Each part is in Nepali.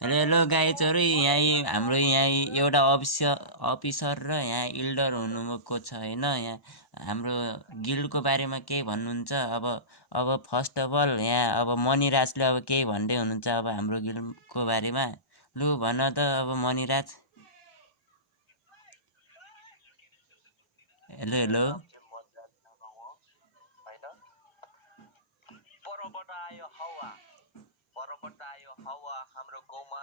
हेलो हेलो गाइजहरू, हाम्रो यहाँ एउटा अफिसर र यहाँ इल्डर हुनुभएको छ होइन। यहाँ हाम्रो गिल्डको बारेमा केही भन्नुहुन्छ? अब फर्स्ट अफ अल यहाँ अब मणिराजले अब केही भन्दै हुनुहुन्छ अब हाम्रो गिल्डको बारेमा। लु भन त अब मणिराज। Hello hello. परबाट आयो हावा हाम्रो गाउँमा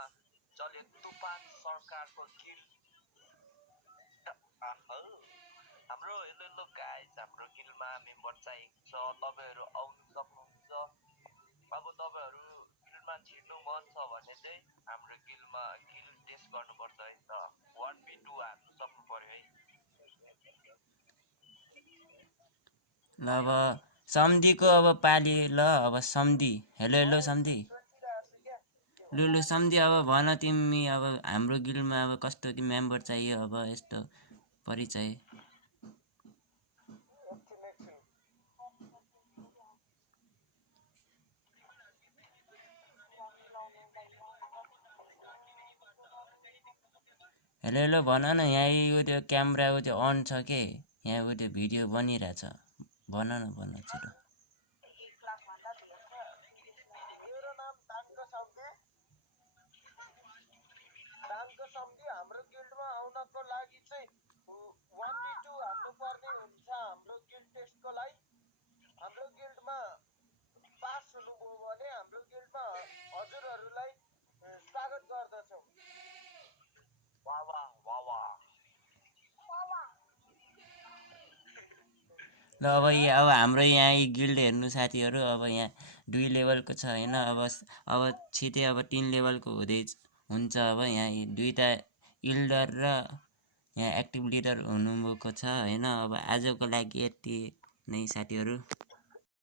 चल्यो तुफान सरकारको गिल हाम्रो हेलो गाइज हाम्रो गिलमा मेम्बर चाहिएको छ तपाईहरु आउनु सक्नुहुन्छ अब तपाईहरु गिलमा छिर्नु मन छ भने चाहिँ हाम्रो गिलमा गिल टेस्ट गर्नुपर्छ है त 1v2 हाल्नु सक्नु पर्यो है ल अब सम्धीको अब पाली। ल अब सम्धी। Hello hello सम्धी। लु सम्धी अब भन तिमी अब हाम्रो गिल्डमा अब कस्तो मेम्बर चाहियो अब यस्तो परिचय। हेलो हेलो भन न, यहाँ त्यो क्यामेरा त्यो अन छ के? यहाँ त्यो भिडियो बनिरहेछ। भन न छिटो। हाम्रो गिल्डमा आउनको लागि चाहिँ 1v2 हाल्नुपर्ने हुन्छ हाम्रो गिल्ड टेस्टको लागि हाम्रो गिल्डमा पास हुनुभयो भने हाम्रो गिल्डमा हजुरहरूलाई स्वागत गर्दछौँ। ल अब हाम्रो यहाँ गिल्ड हेर्नु साथीहरू, अब यहाँ 2 लेभलको छ होइन। अब छिटै अब 3 लेभलको हुन्छ। अब यहाँ 2टा इल्डर र यहाँ एक्टिभ लिडर हुनुभएको छ होइन। अब आजको लागि यति नै साथीहरू।